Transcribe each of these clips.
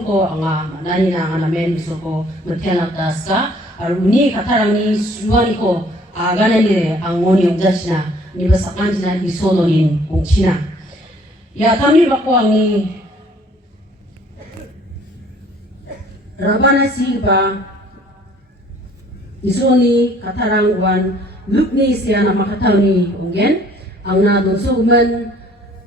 Ko anga nani na anga men bisoko metiana taska aruni katarani suani ko agana ni angoni ongjachna ni basakanjina isolonin ongchina ya tamni bako angi rabana siba isoni katarang wan lukni siana makatawni onggen angna donsumen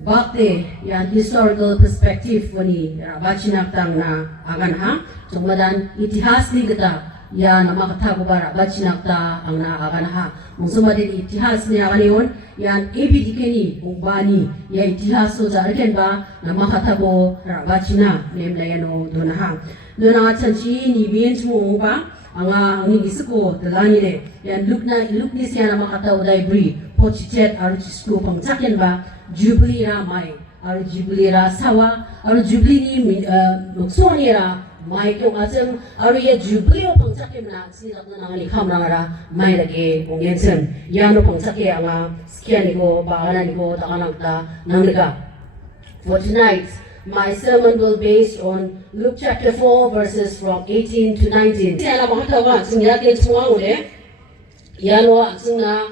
bakte yan historical perspective wani rabachinak tang na agan ha jongmadan itihas ni gata ya namakata ko ba rabachinak ta ang na agan ha mungsumadin itihas ni agan yon yan ABDK ni umbani ya itihas so jarken ba namakata ko rabachina nemlayano dona ha dona chanchi ni bien chmo ba anga ni gisiko dalani re yan lukni siya namakata uday bri pochichet aru chisku pangchaken ba Jubilee ra mai, aru Jubilee ra sawa, aru Jubilee ni nuksuani ra mai kyong asem, aru ya Jubilee o pangchake na sinat na nangani kamra ra mai lagi ongyensen, yano pangchake anga skiani ko, baana ko, takanagta nangniga. For tonight, my sermon will be based on Luke chapter 4 verses from 18 to 19. Siya na makatawa, sinyatin sumang uli, yano ang na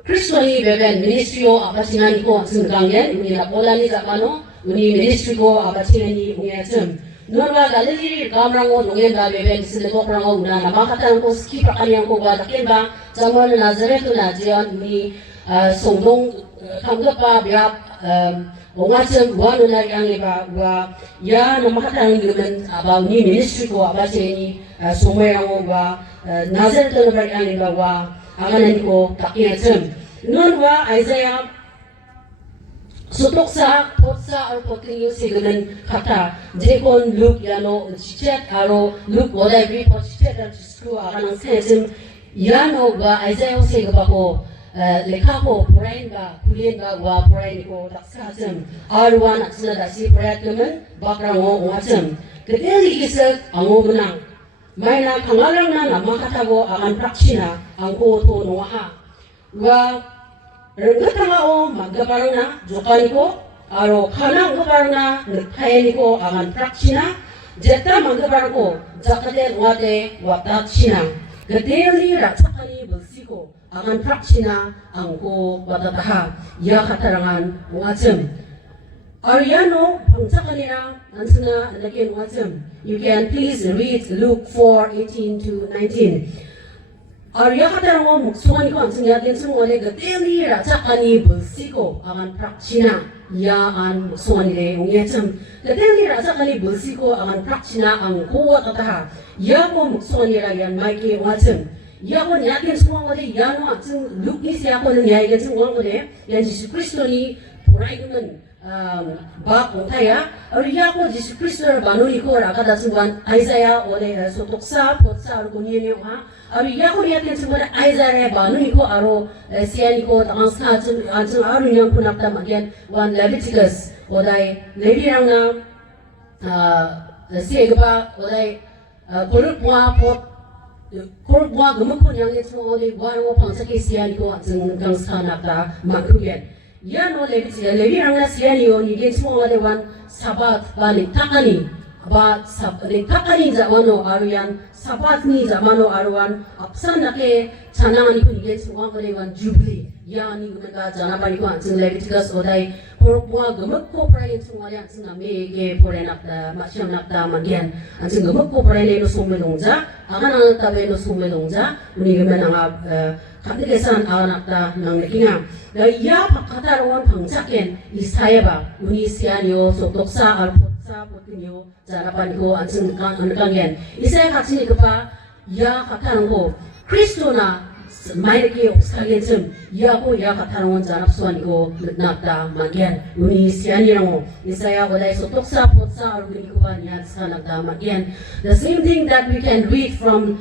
Christianly beben ministry ko abatingan ko singgangen uni na polani zakano uni ministry ko abatingan ni ungetsem norwa galili kamrango nungen da beben silego prango una na makatan ko skipa kanyang ko ba dakin ba jamon Nazareth na jian uni songdong kamgapa biap ongatsem wano na yang iba wa ya na makatan yumen abaw ni ministry ko abatingan ni somerang ba Nazareth na ba yang iba wa anganan ko takiyatsem nunwa Isaiah sutoksa potsa ar potliyo siganan kata jekon Luke yano chichet aro Luke oday bi pot chichet ar chisku akanang sensem yano ba Isaiah sigaba ko lekha ko prain ba kulien ba wa prain ko taksatsem arwan aksna dasi prayatnaman bakrango ungatsem kedeli isak angogunang may na kangalang na namakatago ang praksina ang kuto nuwaha. Wa rengatanga o maggaparang na jokani ko aro kanang gaparang na nagkayani ko ang praksina jeta maggaparang ko jakate wate watatsina. Gadeli ratsakani balsiko ang praksina ang ko watataha ya katarangan ungatsem. Ariano, pangsakanina, ansana lagyan watsam. You can please read Luke 4:18 to 19. Arya katarango muksuani ko ansang yatin sumole gateli ratsakani bulsiko angan praksina ya an muksuani le ungyacham. Gateli ratsakani bulsiko angan praksina ang kuwa tataha ya ko muksuani ra yan maike watsam. Ya ko yatin sumole yano ansang Luke ni siya ko nang yayin sumole yan Jesus Kristo ni purayuman bak untaya ariya ko Jesus Kristo banuni ko rakada sungan Isaiah ole sotoksa potsa arguniyo ha ariya ko yatin sungan Isaiah banuni ko aro siani ko tangang sa anjung aru yang kunakta magyan wan Leviticus oday levirang na Skigipa oday korupwa pot korupwa gumukon yang ito oday waro pangsaki siani ko anjung gangsa nakta magruyan Yano levi rangna sianiyo ni gen semua lewan sabat balik takani ba takani zamano aruyan sabat ni zamano aruan apsan nake canangan iku ni gen semua lewan Jubilee ya ni gumega jana bani ko anjing Leviticus odai porpua gemek ko prayen semua yang anjing mege porenak da masyam nakta magian anjing gemek ko prayen no sumelongja akan tabe no sumelongja ni gemenang kapitesan anak nang nekinga ya pakataruan pangsaken isayaba uni sianyo sotoksa alpotsa potinyo jarapan ko anjing ankangen isaya katsini kepa ya katarang ko Kristo na mairiki oksagen chum yako yakataron janapsuan ko nagta magyan uni siani rango Isaya odai so toksa potsa arugin ko ba niya sa nagta magyan. The same thing that we can read from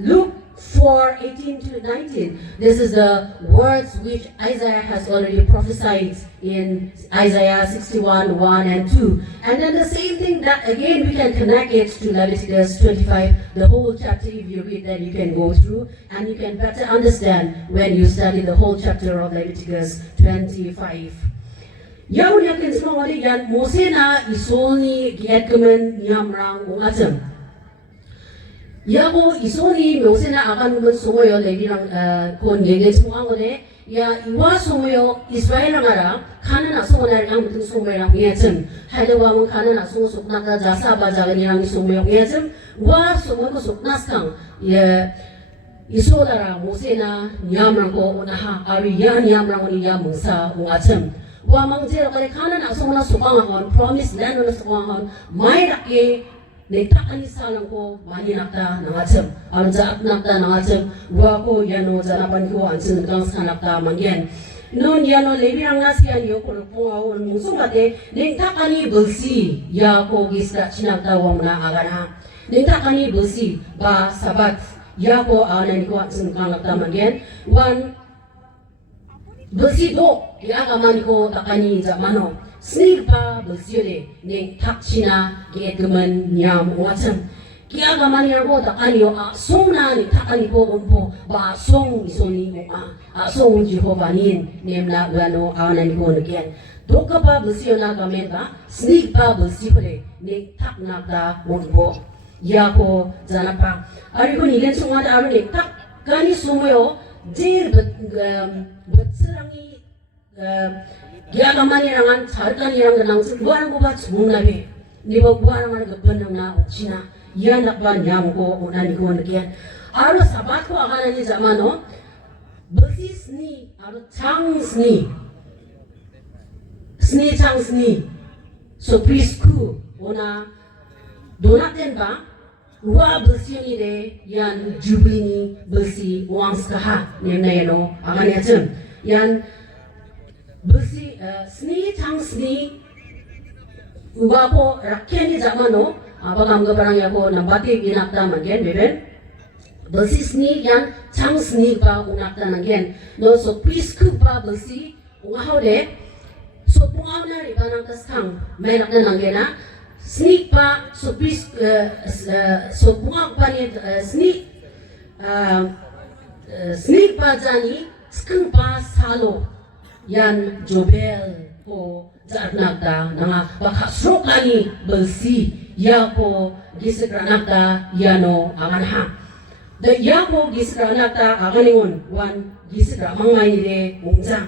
Luke 4:18 to 19. This is the words which Isaiah has already prophesied in Isaiah 61:1 and 2. And then the same thing that again we can connect it to Leviticus 25. The whole chapter, if you read that, you can go through and you can better understand when you study the whole chapter of Leviticus 25. Yaun yakin semua orang yang Mosena isoni giatkemen nyamrang ungatem. 야고 이손이 묘세나 아가누면 송어요 레비랑 kon 얘기 송한 거네 야 이와 송어요 이스라엘랑아라 카는 아송어나랑 아무튼 송어랑 예쯤 하려고 카는 아송어 속나가 자사바자근이랑 송어요 예쯤 와 송어고 속나스강 예 이소라라 모세나 냠랑고 오나하 아리 야 냠랑고니 야 몽사 옹아쯤 와 망제로 가래 카는 아송어나 속강하건 promise land나 속강하건 마이락게 Nektakani salang ko mani nakta nangacem, alja nakta nangacem, wako yano janapan ko ansin gang sanakta mangyen. Non yano lebirang nasian yo ko pungawon musungate nektakani belsi ya ko gisra chinakta wamna agana. Nektakani belsi ba sabat ya ko anan ko ansin gang nakta mangyen. Wan belsi do ya agamani ko takani jamano. Snipa bersiule neng takcina gegemen nyam wacem. Kia gamani arbo takani yo songna ni takani ko umpo ba song isoni song Jehovanin nemna gano anan ko negen. Doka pa bersiona gamenta snipa bersiule neng tak nakda umpo. Yako janapa. Ari ko nigen songada aru neng tak kani songoyo jer betserangi Giagamanirangan sarkaniran ganang buwan ko ba sumungnabi ni ba buwan naman gaban na China yan nakban yam ko unani ko nakiyan aro sabat ko akala ni zamano basis ni aro changs ni changs ni so prisku ona donaten ba wa basi ni de yan jubilee ni basi wangskaha ni na yano akala niya yan besi seni chang seni ubapo rakyani zamano abagam gabarang yako nambati inakta manggen beben besi seni yan chang seni ba unakta manggen no so prisku ba besi ungahode so pungawna ribanang kaskang menakna nanggena seni ba so pris so pungaw pa ni seni ba jani skeng ba salo yan Jobel ko jarnagda nga bakasrokani belsi yako gisranagda yano amanha the yako gisranagda aganingon wan gisra mangaire mungza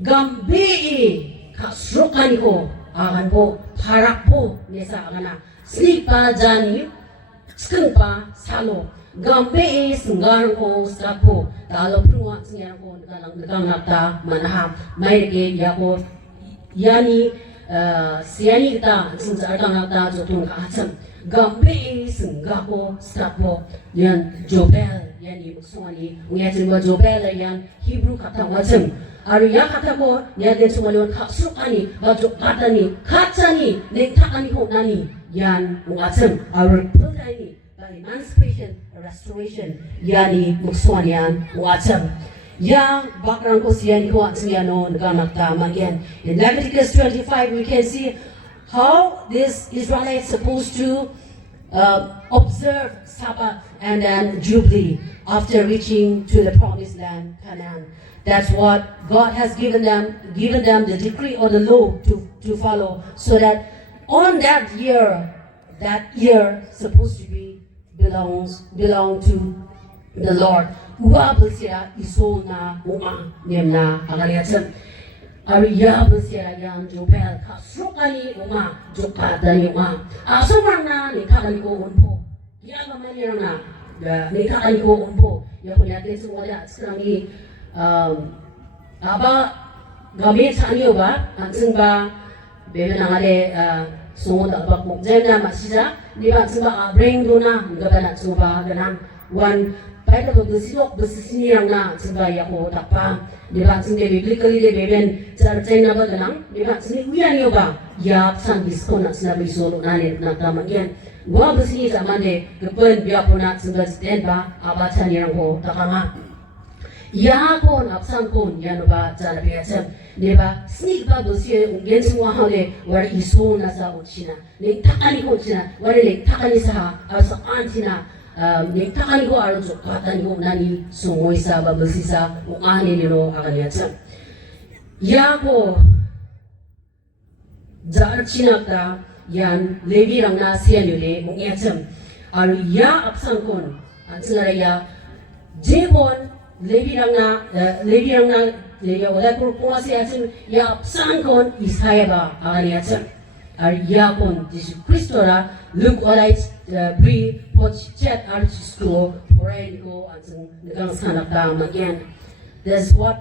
gambe kasrokani ko agan po parakpo nesa agana slipa jani skengpa salo gambe senggarang ko strapo talo pruwa singarang ko nagalang nakta manaham mairge yako yani siani kita senggarang nakta jotun kahacam gambe senggako strapo yan Jobel yani muksumani ngatin ba Jobel yan Hebrew kata wajam aru ya kata ko yaden sumaliwan kasukani bajok katani kacani nektakani ko nani yan wajam aru putani emancipation, restoration, yani muksuan yan, wacam. Yang background ko siya ko siyano naganakta magyan. In Leviticus 25, we can see how this Israelites supposed to observe Sabbath and then Jubilee after reaching to the promised land, Canaan. That's what God has given them the decree or the law to follow, so that on that year supposed to be belong to the Lord. Uwabel siya iso na uma niyam agaliatsam. Ariya siya yan Jobel kasukani uma jokata ni uma. Asumang na nikakani ko unpo. Yagaman niyang na nikakani ko unpo. Yakun natin sumwala serangi aba gamit sa anyo ba? Anseng ba bebe nangale sungod albak mukjem na masisa di ba sumba bring do na gaban at suba ganang one pai ka besidok besisiniang na sebai ako tapa di ba sing de biblically de beben jar chaina ba galang di ba sini uyan yo ba ya sang disko na sinabi solo na ne na tamangyan gua besi zaman de kepen biap na sebai sten ba abacha ni rang ho takanga ya kon apsang kon ya no ba jar biacem Neba sneak ba bosye ungen semua hale war iso na sa uchina nek takani ko uchina war nek takani sa asa antina nek takani ko aro jokatan ko nani sungoi sa ba bosi sa ungani ni ro agani acha ya ko jar china ta yan levi rangna sian yule ung acham aro ya apsang kon ansara ya jebon levi rangna ya wala ko kumasi asin ya sangkon isayaba agani asin ar ya kon Jesus Kristo ra look alright bri pot chat ar chisto porain ko asin nagang sanak ta again. That's what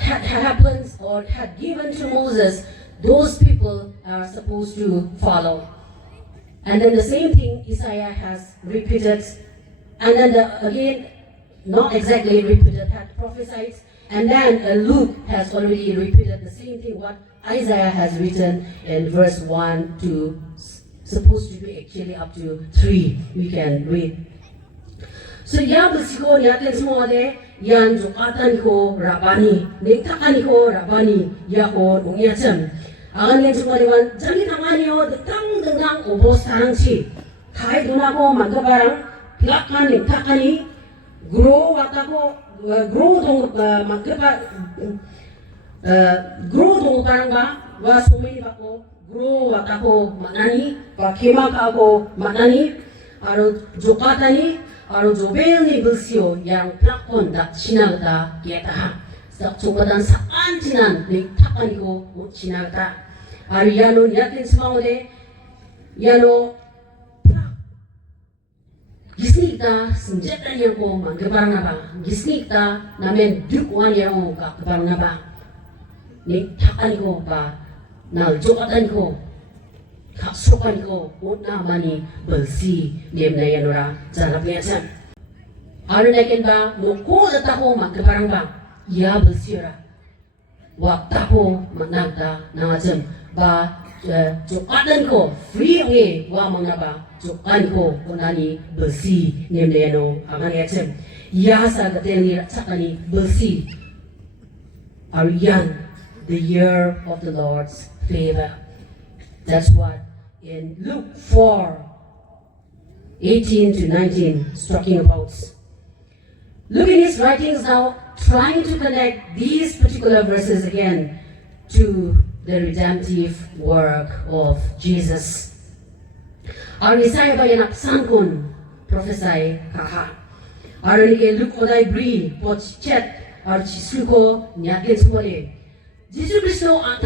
had happened or had given to Moses. Those people are supposed to follow, and then the same thing Isaiah has repeated, and then again not exactly repeated, had prophesied. And then Luke has already repeated the same thing what Isaiah has written in verse 1 to supposed to be actually up to 3 we can read. So ya besiko yaten semua de yan jokatan ko rabani nektakan ko rabani ya ko ungyachan agan yan semua dewan jami tangani yo deng obos tarangchi kai duna ko magabarang plakan nektakani grow watako grow dong magkepa grow dong parang ba wa sumini ba ko grow watako manani pa kema ka ako manani aro jokatani aro jobelni bulsio yang plakon da sinagta kita sa jokatan saan sinan ni takani ko sinagta aro yano yatin semaude yano Gisnikta senjata yang ko magkeparang na ba? Gisnikta namin dukwan yang ko keparang na ba? Ni takan ko ba? Naljokatan ko, kaksukan ko, na mani belsi niem na yanura jarap niasan. Ano nakin ba? Nuko data ko magkeparang ba? Ya belsi ra. Wakta ko managda nangajan ba? Jokatan ko free nge wa mga ba? Jokan ko kunani besi nemleno amani acem yasa gateni sakani besi arian the year of the Lord's favor. That's what in Luke 4:18 to 19 is talking about. Look in his writings now, trying to connect these particular verses again to the redemptive work of Jesus. Ang Isaiah ba yan sangkon prophesy kaha. Aron ni Luke oday bri pot chat ar chisuko nyaken sumole. Jesus Kristo ang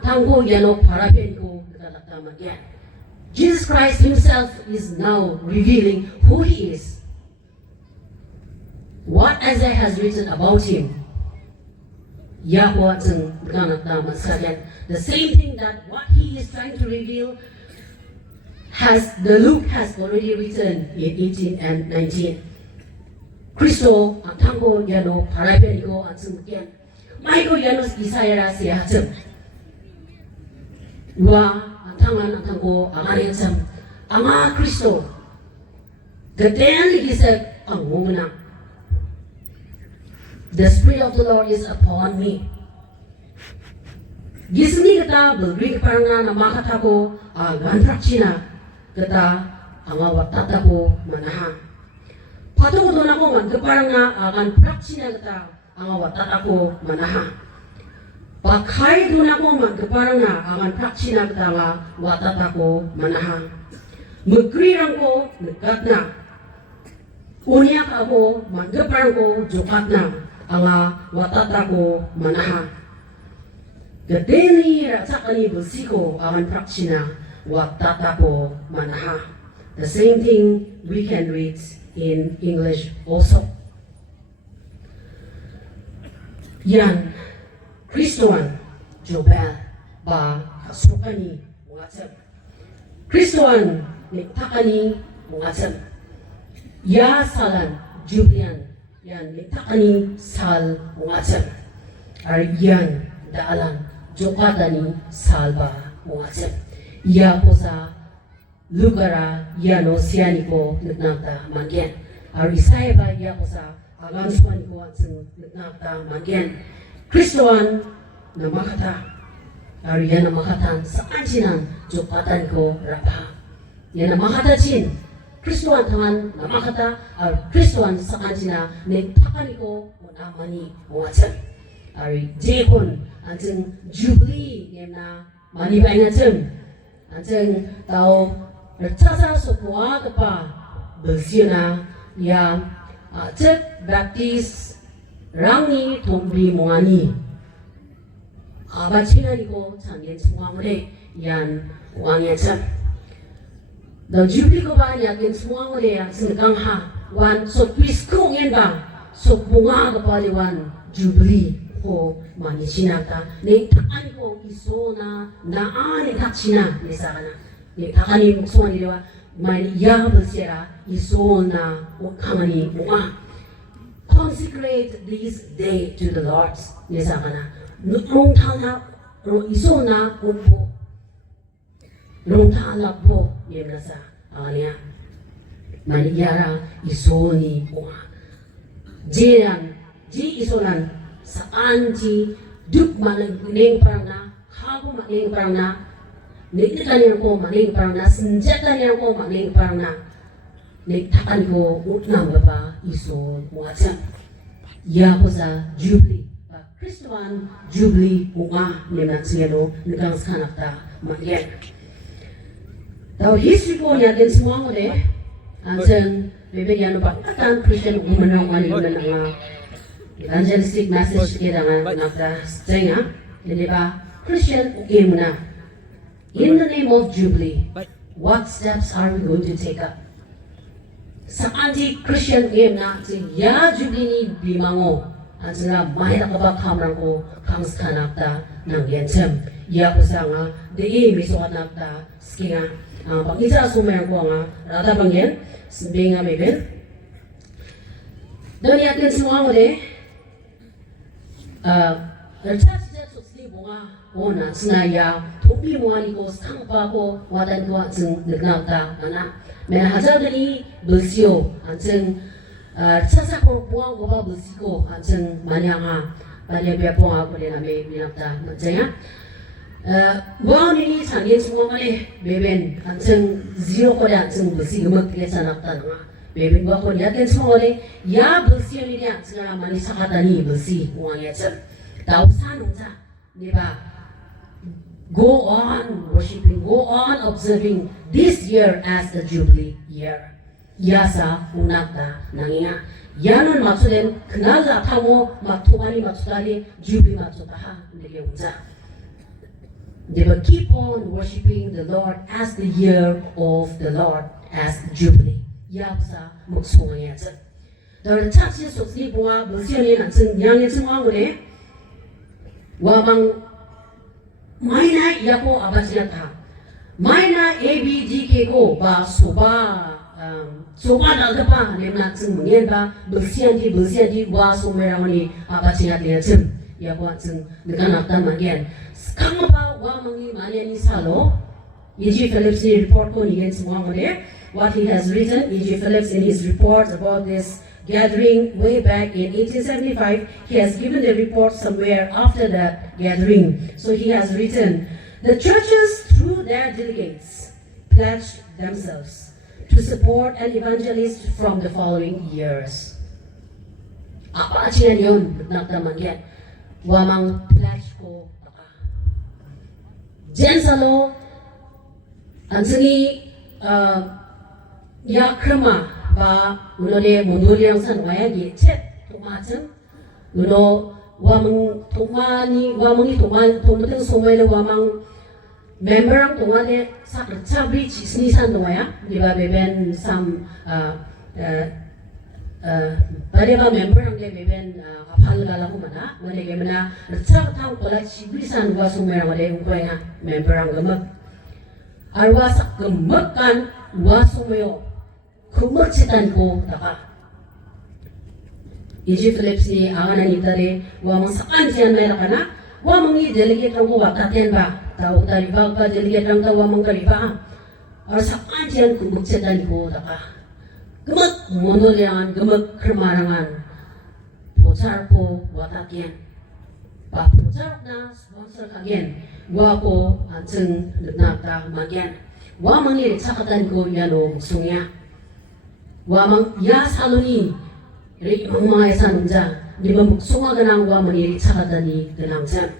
tangko yano parapen ko natatama yan. Jesus Christ himself is now revealing who he is. What Isaiah has written about him. Yahweh ang natatama sa yan. The same thing that what he is trying to reveal Luke has already written in 18 and 19. Kristo ang tangko yano parapen ko ang sumukyan. May ko yano Isaiah siya hatsam. Wa ang tangan ang tangko ang ariyatsam. Ang Kristo gaten ligisag ang muna. The Spirit of the Lord is upon me. Gisni kita belri parang na makata ko gantrakchina kita ang watata ko manaha. Pato ko doon ako magkaparang na akan prakchina kita ang watata ko manaha. Pakay doon ako magkaparang na akan prakchina kita ang watata ko manaha. Magkrirang ko nagkat na. Uniyak ako magkaparang ko jokat na ang watata ko manaha. Gadeni ratsakani busiko akan prakchina watata ko manaha. The same thing we can read in English also. Yan, Kristoan Jobel ba kasukani mga tsam. Kristoan nagtakani mga tsam. ya salan jublian yan takani sal ungacem ar yan dalan jokatani salba ungacem ya kosa lugara ya no siani ko nagnata manggen ar isaiba ya kosa alam suan ko ang nagnata manggen Kristoan na makata ar yan na makatan saan sinan jokatan ko rapa yan na makatachin Kristoan tangan na makata ar Kristoan saan sina nagtakani ko unamani ungacem ar jekon ang Jubilee na manibay nga cem ang tao Rasa semua kepa bersiuna yang cek baptis rangi tombi muani abacina niko canggih semua mereka yang uangnya cem dan Jubilee ko ba yakin semua mereka yang sedang wan so piskong yan ba so bunga kepa wan Jubilee ko manisina ta ne takan ko iso na naan kachina misalnya takani muksuan diwa mani ya bersera isona kamani muka consecrate this day to the Lord nisakana nung tana isona umpo nung tana po yemnasa ania mani yara isoni muka jiran ji isonan saan ji duk malang parang na hago malang parang na Nagtakan ko maning parang na, senjata niya ko maning parang na, nagtakan ko utang ba iso muatsa. Ya ko sa Jubilee, Kristoan Jubilee mga niya siyano nagang skanak ta magyan. Tao history ko niya din semua mo de, ansan bibigyan ba katan Christian umanong maniwan ng evangelistic message kita nga nakta stenga, hindi ba Christian ukim na. In the name of Jubilee, what steps are we going to take up? Sa anti-Christian game na ya Jubilee ni bimango at sila mahirap ba kamrang ko kang skanakta ng gensem. Ya ko sa nga, di misukat nakta skinga. Pag isa sumayan ko nga, rata bang yan? Sabi nga may ben. Doon yakin semua mo de, nagsasadya susli bunga ona senaya topi muani ko sangpa ko wadan ko ang nagnata ana mena hazardani bersio ang sasa ko buang ko ba bersiko ang manyanga pada biap po ako din may binakta magsaya buang ni sangin semua mali beben ang zero ko dan ang bersi gemak kaya nakta nga beben ko ako yakin semua mali ya bersio ni dia segala mani sakatani bersi uang ya tahu sanung sa di ba go on worshiping, go on observing this year as the Jubilee year. Yasa unakta nanginga. Yanon matsuden knala tamo matugani matsudali Jubilee matsutaha nige unza. They will keep on worshiping the Lord as the year of the Lord as the Jubilee. Yasa muksunga yatsa. Dawal chachi sosli bunga bersiyoni nanseng nyangye sengwangure wamang Maina yako abasiyata. Maina ABDK ko ba soba soba dalda pa nemna tseng ngen ba bersian di wa somerani abasiyata ya tseng yako tseng dengan akta magian. Kang ba wa mangi maniani salo E.G. Phillips ni report ko nigen semua ngode what he has written E.G. Phillips in his report about this gathering way back in 1875, he has given a report somewhere after that gathering. So he has written, the churches through their delegates pledged themselves to support an evangelist from the following years. Apa aja yun nagdaman yan? Wamang pledge ko taka. Jensalo, ansungi yakrama ba unode monoliang san waya gi chet tomacen uno wamang tomani wamangi tomateng somele wamang member tomale sak chabri chisni san waya di ba beben sam bareba member ang beben apal gala ko mana mane ge mana chak thang kola chibri san wa somele wale ungkoy nga member ang gamak arwa sak gemak kan wa someo kumurchitan ko daka. Egypt Phillips ni anganan itare wamang sakan siyan may nakana wamang ni delegate rang ko wataten ba tao tariba ka delegate rang ta wamang kariba or sakan siyan kumurchitan ko daka. Gemak monolian gemak kermarangan pocar ko wataten ba pocar na sponsor kagen wako anjeng nakta magian wamang ni sakatan ko yano sungya wamang ya saluni ri mga sanungja di mamuksunga ganang wamang ni sakatani ganangjan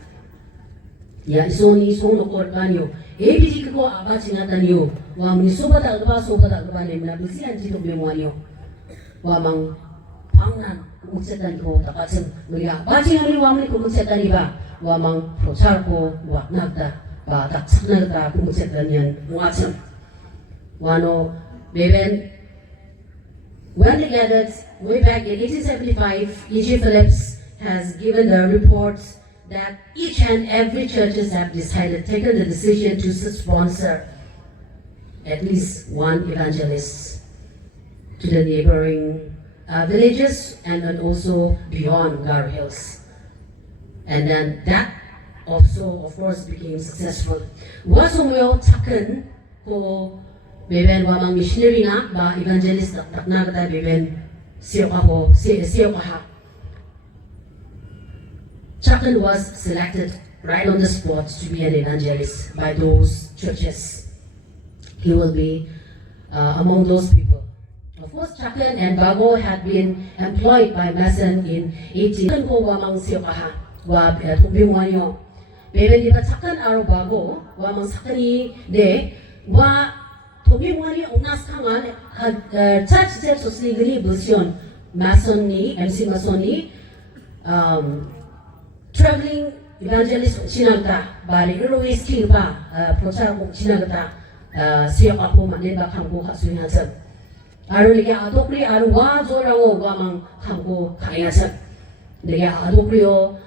ya isoni song nokor kanyo ABDK ko abachinataniyo wamang ni soba dagba nemna bisian jito memwanyo wamang pangnan kumuksetan ko takasem meliya bachinani wamang ni kumuksetan iba wamang prochar ko waknagda ba taksaknagda kumuksetan yan ngacem wano beben when they gathered way back in 1875, E.G. Phillips has given the report that each and every churches have taken the decision to sponsor at least one evangelist to the neighboring villages and then also beyond Gar Hills. And then that also, of course, became successful. Wasumuyo taken ko beben wamang missionary nga ba evangelist takna kata beben siyo kaha. Chakan was selected right on the spot to be an evangelist by those churches. He will be among those people. Of course, Chakan and Bago had been employed by Mason in 18. Ko wamang siyo kaha wa tubingwanyo. Beben diba Chakan aro Bago wamang sakani de wa 도비원이 옥나스강한 차치제 소스니그니 부시온 마손니 MC 마손니 traveling evangelist 지나가다 바리로 스키바 프로차고 지나가다 시역하고 만든다 한국 가수ኛ서 아르리게 아도크리 아르와 조라고 와망 한국 가야서 내게 아도크리요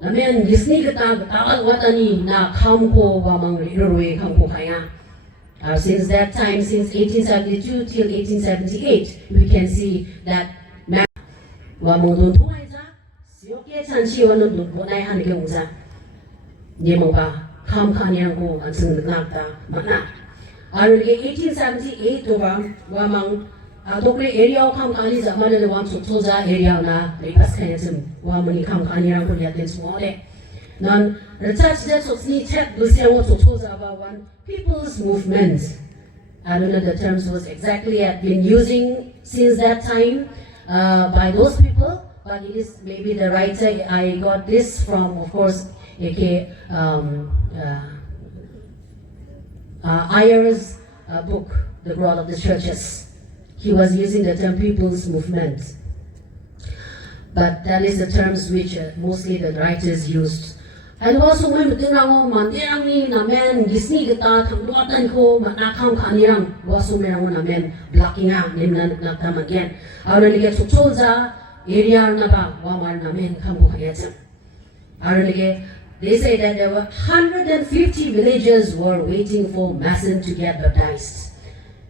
나면 리스니그다 다가 왔다니 나 감고 와망 리로에 한국 가야. Since that time, since 1872 till 1878, we can see that wamong 통화이자 siyoke chanchiyono dunponay hangyongza niemoba kamkanyango anseng nakta mana. Arulige 1878 doba wamang dokre area kamkani zamane wam sotoza area na repas kanyasem wamoni kamkanyango yaten sumore. Non research sosni check busiango sotoza ba one people's movement. I don't know the terms was exactly have been using since that time by those people, but it is maybe the writer. I got this from, of course, A.K. Ayer's book, The Growth of the Churches. He was using the term people's movement, but that is the terms which mostly the writers used. And also when mutingango mandirangni namen gisni kita thangduatan ko manakam kanirang wasumerango namen blockinga nimna naktam again. Aurelike chuchoza area na ba wamar namen kamko hayatsa. Aurelike they say that there were 150 villagers were waiting for Mason to get baptized.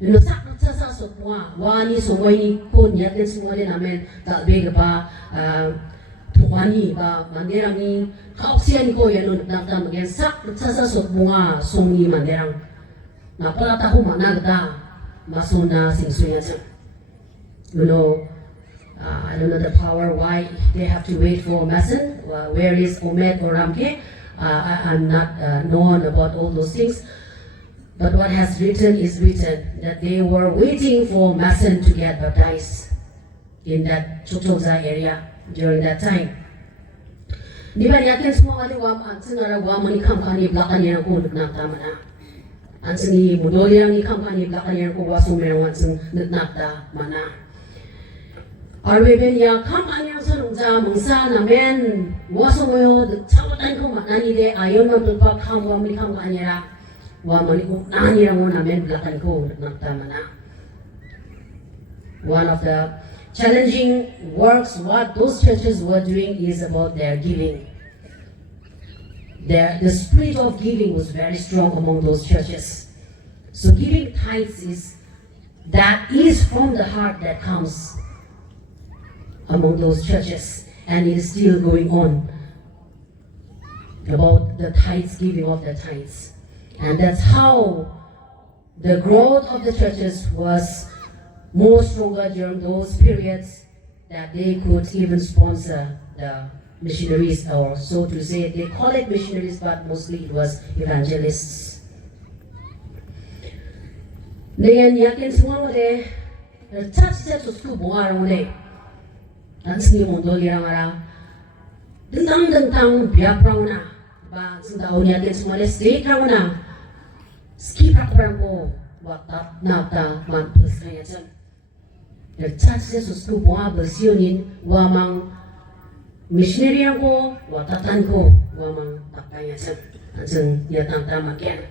Nuno saksa sokwa wani somoini ko niyaten sumole namen talbega ba Tuwani ba manderang ni kausian ko yan naktam again sak sa bunga songi manderang napalata ko managda masona singsuya sa. You know, I don't know the power why they have to wait for Mason. Where is Omed or Ramke? I'm not known about all those things. But what has written is written that they were waiting for Mason to get baptized in that Chochoza area during that time. Di ba natin semua wali wam anseng ara wam ni kamkani blakan yang ko nakta mana. Anseng ni mudoli yang ni kamkani blakan yang ko wasung merong anseng nakta mana. Arweben ya kamkani yang sanungza mangsa namen wasung yo chawatan ko manani de ayon mapulpa kam wam ni kamkani ra wam ni nani yang namen blakan ko nakta mana. One of the challenging works what those churches were doing is about their giving. The spirit of giving was very strong among those churches. So giving tithes is that is from the heart that comes among those churches, and it is still going on about the tithes, giving of the tithes. And that's how the growth of the churches was more stronger during those periods, that they could even sponsor the missionaries, or so to say, they call it missionaries, but mostly it was evangelists. Ngayon, yakin semua mo church usku bunga mo Ansni mundo lirang ara dentang biap rauna ba sendau yakin semua state rauna Skigipa Rev waktu nafta mampus kaya jam. Church usku bunga bersionin wamang missionary ko watatan ko wamang takaya jam. Anjeng ya tanta makian.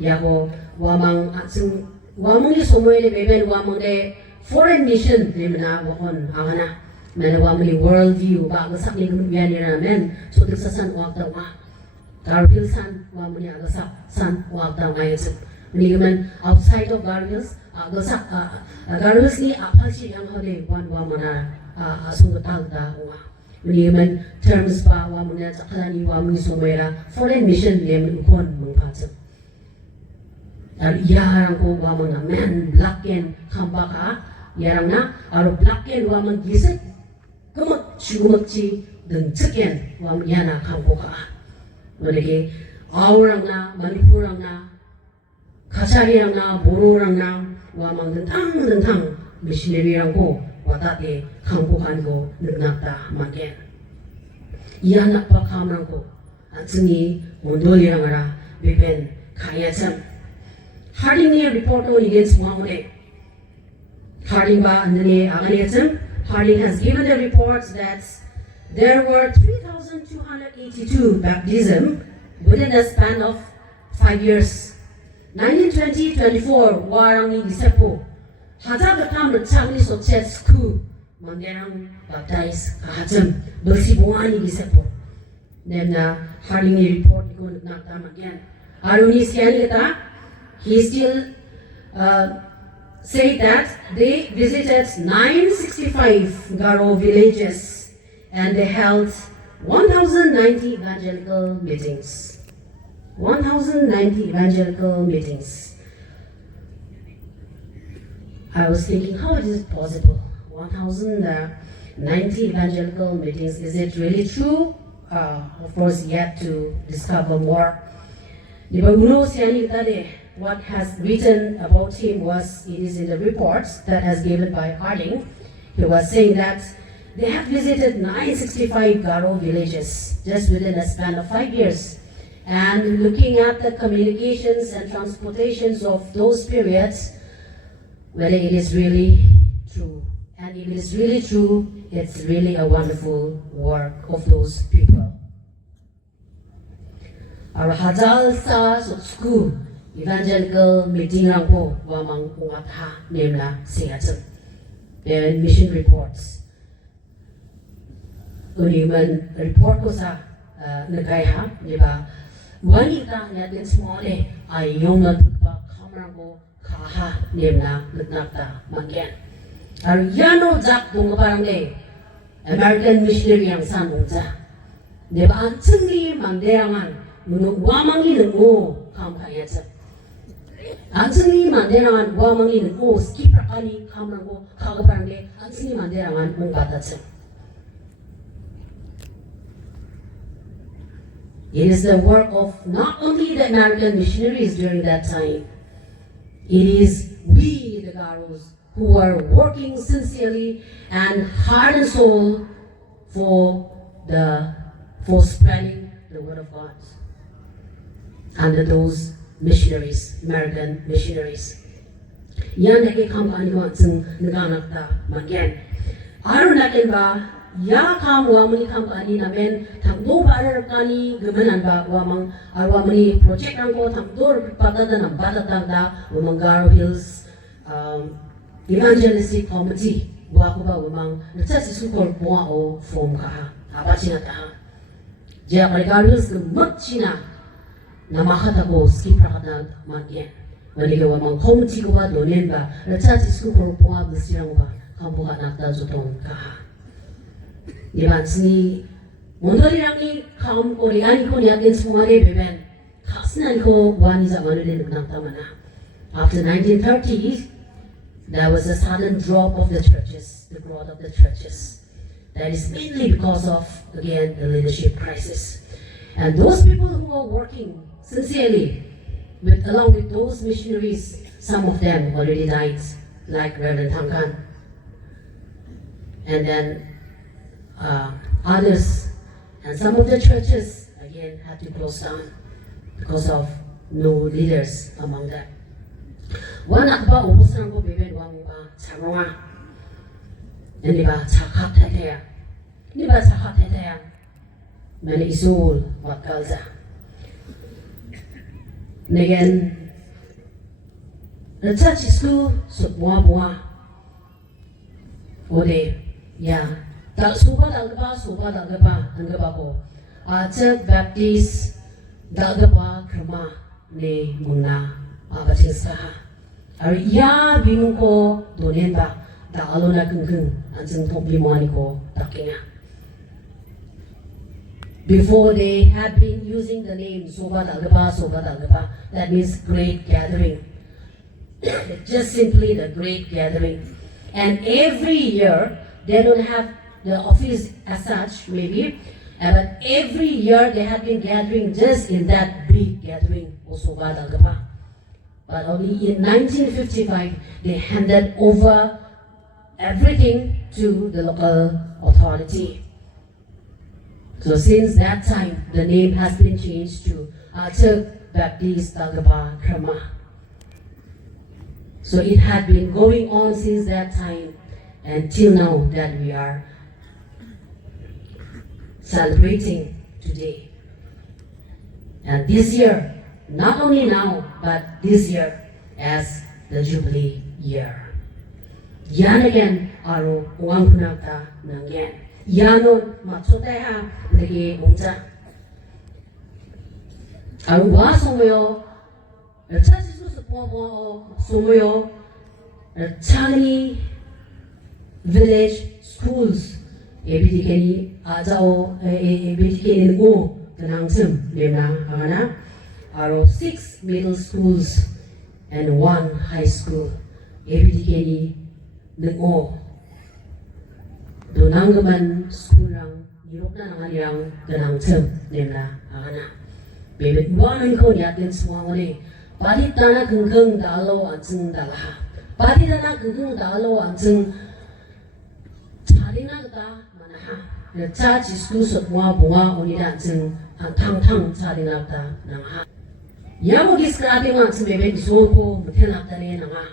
Ya ko wamang anjeng wamang di semua ini beben wamang de foreign mission ni mana wakon angana. Mana wamang world view ba agasak ni kemudian ni ramen so tersasan waktu wa. Garbilsan wamang agasak san waktu ngayon. Meniman outside of Garvils, Garvils ni apa sih yang hari wan wamana sungguh tahu dah. Meniman terms pa wamana cakalan ni wamani somera foreign mission dia menukon mengpacem. Yarang ko wamana man blacken kambaka yarang na aro blacken wamang gisek kemak cumakci dan ceken wamana kamboka. Mereka orang na Manipurang na Kacharang na, Bororang na, wamang dentang missionary rang ko, watate kampukan ko nagnakta maken. Iyan nakpakamrang ko, at sengi mondoli rang ara, beben kaya jam. Harding ni report on against Muhammad. Harding ba andani agani jam? Harding has given the reports that there were 3,282 baptism within the span of 5 years. 1920-24 warang ni disepo haja bekam bercang ni sochet school manderang baptize kahajam bersi bunga ni disepo then hari ni report ko nakta magyan aruni siani kata he still say that they visited 965 Garo villages and they held 1,090 evangelical meetings. 1,090 evangelical meetings. I was thinking, how is it possible? 1,090 evangelical meetings. Is it really true? Of course, yet to discover more. What has written about him was, it is in the reports that has given by Harding. He was saying that they have visited 965 Garo villages just within a span of 5 years. And looking at the communications and transportations of those periods, whether it is really true. And if it is really true, it's really a wonderful work of those people. Our Hajal sa school evangelical meeting lang po wamang ungatha nemla singacem. And mission reports. Uniman report ko sa nagayha, di ba? Wanita natin semua ay yung nagpa kamera ko kaha nemna nagnakta magyan. Ariano jak dong parang American missionary yang sanungja. Diba ang cengli manderangan nung wamangi nungo kampayat. Ang cengli manderangan wamangi nungo Skigipa kani kamera ko kagaparang ang cengli manderangan mong batatsa. It is the work of not only the American missionaries during that time. It is we, the Garos, who are working sincerely and heart and soul for spreading the word of God under those missionaries, American missionaries. Yan naging kampanya ko ang naganakta magyan. Araw natin ba? Ya kam wamani kampani namen tangdo barar kani gemanan ba wamang wamani project angko tangdor patada nam batatanda wamang Garo Hills Evangelistic Committee wako ba wamang natsasi sukol buwa o form ka abachina ta Jaya Garo Hills gemak china namakata ko Skigipa kada magyan Waliga wamang komti ko ba donen ba, rachachi sku korpunga busirang ba, kambuha nakta jotong kaha. Diba, sini mondori랑 이 kaum koreani ko niyatin sumare beben, kasnan ko wani zamanu din nagtamana. After 1930s, there was a sudden drop of the churches, the growth of the churches. That is mainly because of, again, the leadership crisis. And those people who are working sincerely, along with those missionaries, some of them already died, like Reverend Tangkan. And then others, and some of the churches, again, had to close down because of no leaders among them. One akba ubusang ko beben wang charonga. Hindi ba chakhat teteya? Hindi ba chakhat teteya? Mani isul wakalza. Again, the church is school buwa. Ode, yeah. Soba dalgaba ko. Baptist dalgaba krama ne muna abachingsaha. Ari ya bingung ko donen ba dalo na kengkeng anjing topi moani ko takinga. Before they had been using the name Soba dalgaba, that means great gathering. Just simply the great gathering. And every year, they don't have the office as such, maybe, but every year they have been gathering just in that big gathering of Soba dalgaba. But only in 1955, they handed over everything to the local authority. So since that time, the name has been changed to Baptist Dalgaba Krama. So it had been going on since that time until now that we are celebrating today. And this year, not only now, but this year as the Jubilee year. Yan again, aro uang punakta nangyan. Yanon matsoteha lagi ongja. Aro wa somoyo, chachisu sepo somoyo, Chakme village schools, ABDK ni ajao ABDK ni ngo tenangsim lemna angana. Aro 6 middle schools and 1 high school. ABDK ni ngo. Donanggaman sekurang hirok na nanganiang ganangcem nemla angana. Bebet buanan ko niyatin semua ngoni. Palit na kengkeng dalo anceng dalaha. Palit na kengkeng dalo anceng charina kata manaha. Leca cisku semua bunga oni anceng tang charina kata nangha. Yamu diskrabi anceng bebet isuol ko mutelak tani nangha.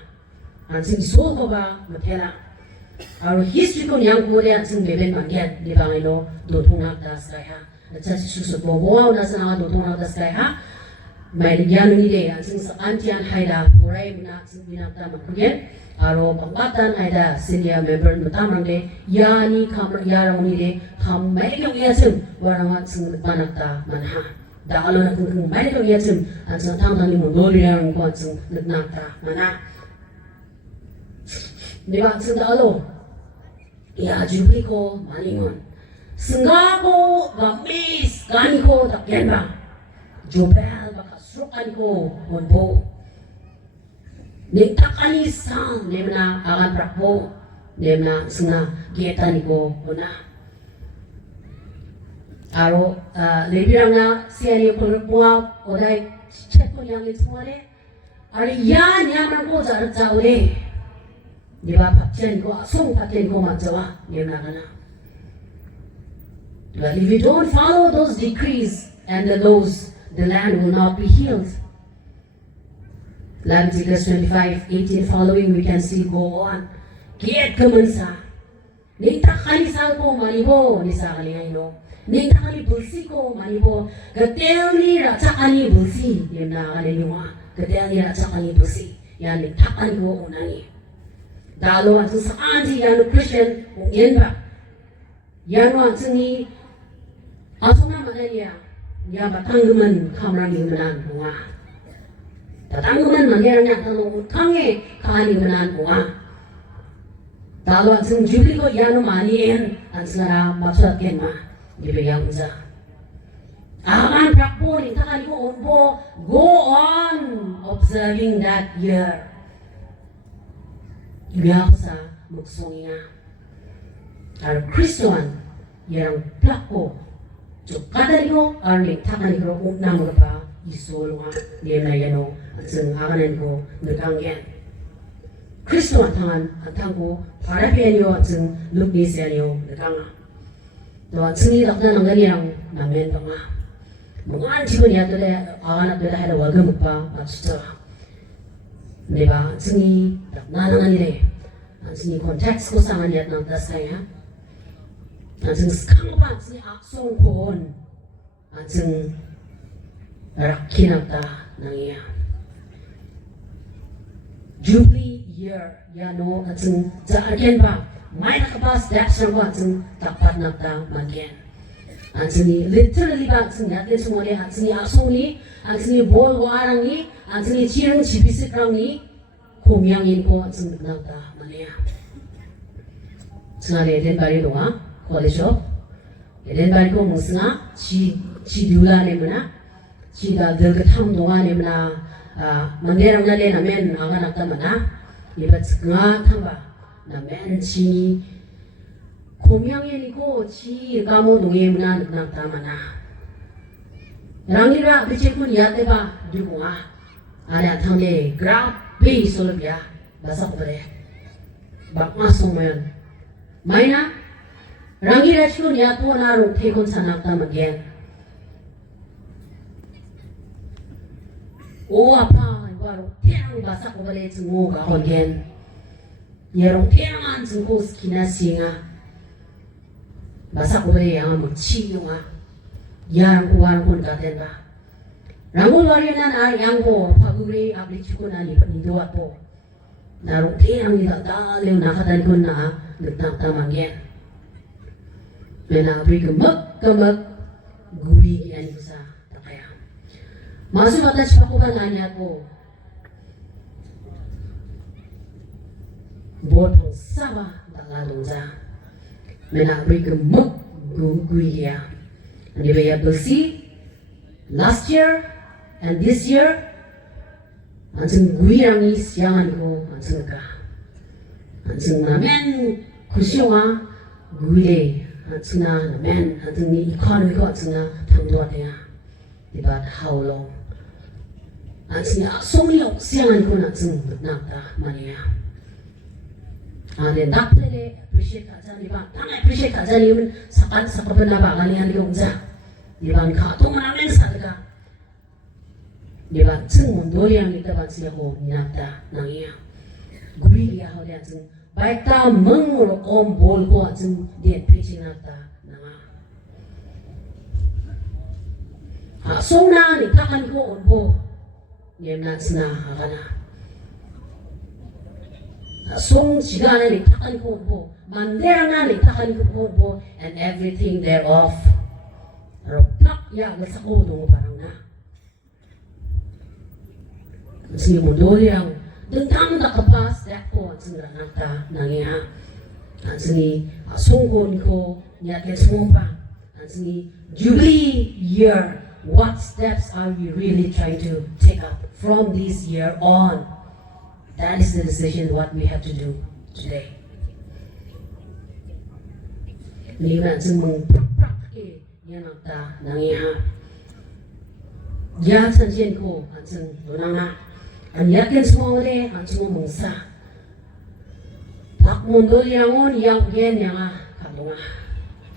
Anceng isuol ko ba mutelak. Our history ko niyang kuya sing beben mangyan di bangino dotong das kaya. Leca susut bobo na sa dotong das kaya. May yan ni de sing sa antian haida purai na sing binata mangyan. Aro pangatan haida senior member mutamang de yani kamar yarang ni de kam may yung yasem warang sing manakta manha. Dalo na kung may yung yasem ang sa tang ni mo doli yang ko sing nagnakta mana. Diba sing dalo? Ya Jubilee ko malingon. Sengako gamis kani ko takyan ba? Jubel bakasrukan ko honbo. Nagtakani sang nemna akan prakbo. Nemna senga getani ko hona. Aro lebirang na siya niyo pagpunga oday check ko niyang itsumare. Ari yan yaman ko jaure. Diba pakyan ko, asong pakyan ko magjawa, niyam na kana. But if you don't follow those decrees and the laws, the land will not be healed. Leviticus 25:18 following, we can see go on. Kiet kamansa. Ningtakani salpo manibo, nisa kalingayno. Ningtakani bulsi ko manibo. Gatel ni ratsakani bulsi, niyam na kaniniwa. Gatel ni ratsakani bulsi. Yan, ningtakani ko unangi. Dalo ang saan si Yano Christian kung yan ba? Yano ang sini asong na mananya ya batanggaman kamrang yung manan mga. Tatangguman mangyayang tanong utangnya kahani menan bunga. Talo ang Jubilee ko yan umaniin ang sara maksud kenma dibiyang uza. Akan prakpo ni takani ko unbo go on observing that year. Ibiya ko sa mugsonginga. Ar Kristoan yang plako juk kadari ko arling takani ko unang ba isolunga niya yano ang akanan ko nagangyan. Kristo tangan atangko parapianyo at lugnisanyo naganga. To at singi dakna ng ganiyang namen pa nga. Mga antigo niya to le akanap nila hada wagam pa at suta. Diba? Singi dakna ng ganire. Ang singi context ko sa ganiyat ng tasaya. Ang singi skang pa singi aksong kohon. Ang singi rakinap ta ng iya. Jubilee year yano at sing again ba may nakapas steps na at sing tapat na ta magyan at sing literally ba sing natin sumuli at sing asong ni at sing bol warang ni at sing chirang chibisik rang ni kumyangin ko at sing na ta mania singale den bari do ha college of den bari ko musnga chi dula ne mana chi da del ka tham do ne mana manderang na le namen ang anak tamana ibat nga thamba namen chi komyangye niko chi kamo dongye muna nak tamana rangira bichekun yate ba duwa ada thame grab be solbya basa pare bakma somen maina rangira chun yato na ro thekon sanak tamagyen O apa baru tiang basak boleh semua kahongen. Yerong tiangan semua skina singa. Basak boleh yang menci yunga. Yang kuan pun katen ba. Rangul warianan yang ko paguri abli cukunan ni penindo apo. Narong tiang ni tak dalem nakatan kun na nagtang tamanggen. Menabri kemek guri yan sa. Masuk atas pakubangannya ko. Botong sama tagalong za. Menabri gemuk guguya. And you will see last year and this year anseng guyang isyangan ko anseng ka. Anseng namen kusyonga guye anseng na namen anseng ni economy ko anseng na tangdua niya. Diba how long? Anseng asong siyangan ko na anseng nagta mania. Ade napele appreciate kaza diba? Tang appreciate kaza ni sakan sa papanaba kanihan di kongza. Diba ka to mamen sa ka. Diba tseng mundo yang kita bansi ako nagta nangiya. Guri ya ho dia tseng baik ta mengro kom bol ko tseng dia preaching nagta nanga. Asong na ni takan ko onbo. Yemna sna hakana. Asong sigana ni takan ko onbo. Mandera ni takan ko onbo and everything thereof. Roplak ya masako dong parang na. Kasi mundo yang tentang tak kepas dak ko sendra nata nangiha. Asini asong ko niat ke semua. Asini Jubilee year. What steps are we really trying to take up from this year on? That is the decision what we have to do today. Nina semang prak yan ang ta nangiha. Ya sanjian ko anseng donanga. Anyakin semua ole anseng mengsa. Tak mundur yangon yang gen yang kalunga.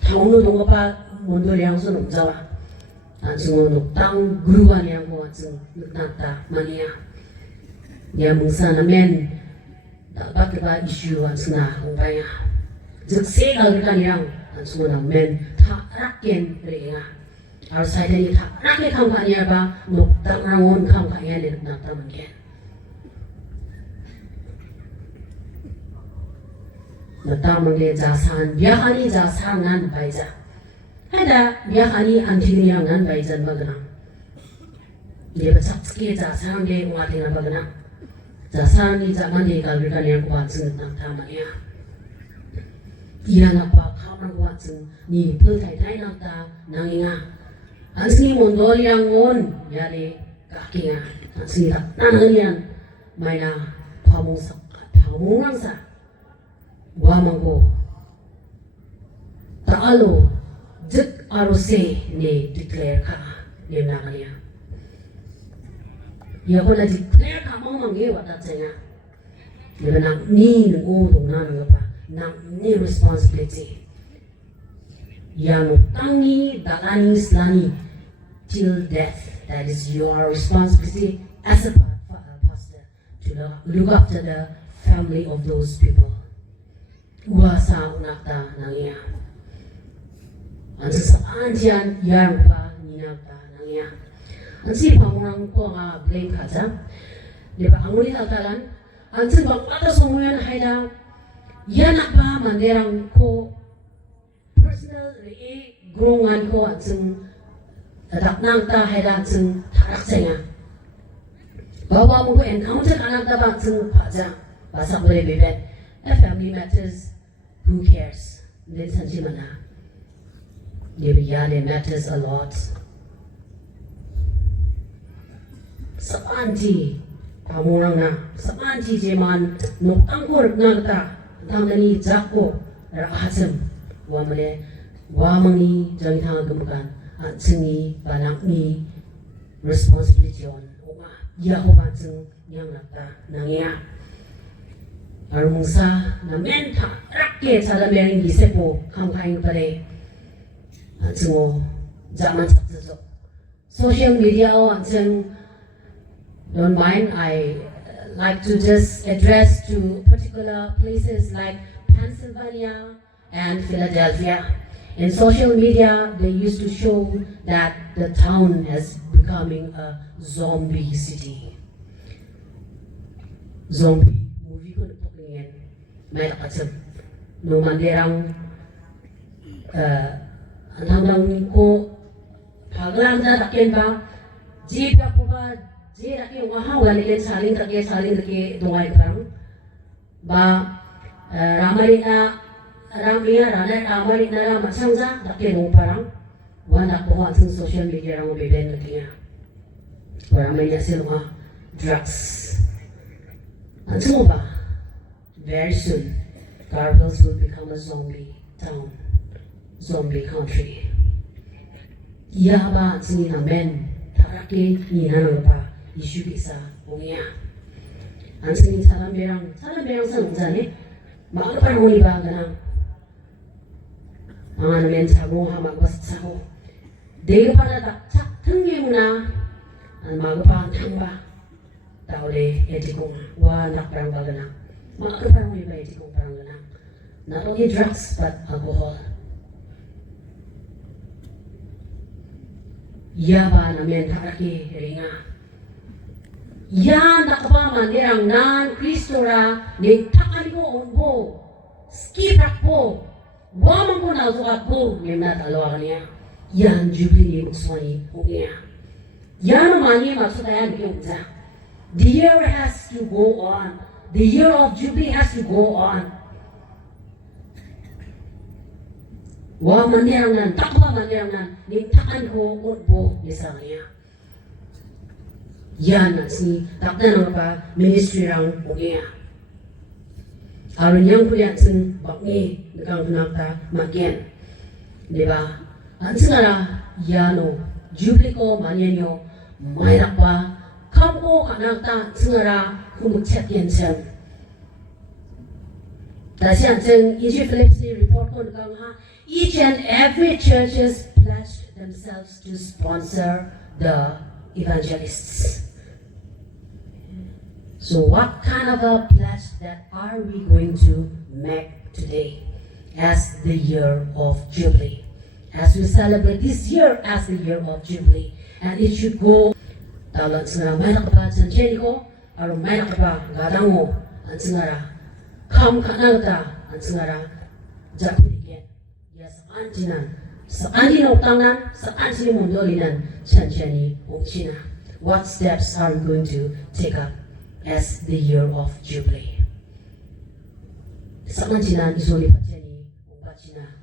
Tahu nu dong apa mundur yang sunung jawa. Anseng nutang guruan yang ko anseng nutata mania. Ya mengsa namen dapat kita isu anseng na umpaya. Jekse kalkan yang anseng namen tak raken ringa. Harus saya ni tak raken kampanye ba nutang rangon kampanye ni nutata mania. Nutang mangge jasan biahani jasangan baija. Ada biahani antigniangan baijan baganang. Dia bercakap jasan dia umat dengan bagaimana jasan ni zaman dia kalau kan yang kuat senang tamanya. Ia apa kawan kuat ni pelai nak ta nanginga. Ansini mondol yang on yare kakinga. Ansini tak nangian maina pamung sa. Wamangko taalo jek arose ne declare ka ne nakanya. Ya ko na declare ka mong mangi wata tsaya. Diba nang ni nung dong na nang pa nang ni responsibility. Ya no tangi dalani slani till death. That is your responsibility as a pastor to look after the family of those people. Uasa unakta nangiya. Ansa saan diyan yang pa ninakta nangiya. Ansi pamurang ko nga blame kaza. Diba ang ulit altalan. Ansa bang ata sumuyan hayda. Yan pa manderang ko personal grungan ko ansang tatak ta hayda ansang tarak saya. Bawa mo ko encounter anak ta ba ansang paja. Basa ko bebet. A family matters. Who cares? Then sanji mana. Yeah, it matters a lot. Saanti pamurang na. Saanti jeman no angkor nagta tangani jako rakasem. Wamani jang tang gemukan. Ansingi banakni responsibility on. Oma Yahova sing yang nagta nangya. Arungsa na menta rakke sada mering gisepo kamkain pare ansungo zaman sakseso social media ansung don't mind. I like to just address to particular places like Pennsylvania and Philadelphia. In social media they used to show that the town is becoming a zombie city. Zombie may nakasab. No manderang hanggang ko paglang na takin ba Biap po ba takin wahaw galikin saling taki dungay parang ba ramay na ramay na masangza takin parang wala ko ang social media rang beben nakiya ramay na sila drugs ano ba. Very soon, Garvels will become a zombie town, zombie country. Iya ba sini namen tarake ni nano ba isu bisa ongia. Ansini salam berang sa nungzane makapar honi ba ganang. Mga namen sago ha magbasit sago. Dega pa na tak tengye muna ang magapang tangba. Tao le etikong wa nakparang ba ganang. Makakaroon mo iba ito kung parang ganang. Not only drugs, but alcohol. Yaba namin taraki ringa. Yan nakapaman dirang non-Kristo ra ni takan ko onbo. Skiprak po. Wamang ko na usukat po. Ngayon na talawa niya. Yan Jubilee ni Mukswani o niya. Yan naman niya magsutayan bigyan sa. The year has to go on. The year of Jubilee has to go on. Wa mandirangan, takwa mandirangan, nintaan ko utbo misalnya. Yan si takdan pa ministry rang ugia. Aron yang kuliah sing bakni nekang kunakta magyan. Diba? Ang singara yano Jubilee ko manyanyo mayrak pa kampo kanakta singara kumukchat yan siya. Dahil siya, Evangelistic report ko ha, each and every churches pledged themselves to sponsor the evangelists. So what kind of a pledge that are we going to make today as the year of Jubilee? As we celebrate this year as the year of Jubilee. And it should go, tawag sa may nakapad sa Jericho, aron may nakapa gadango ang singara kam kanalta ang singara japuliken yes antinan sa anino tangan sa anti mondolinan chanchani ochina what steps are we going to take up as the year of Jubilee? Sa kantinan, isoni pa ni Bachina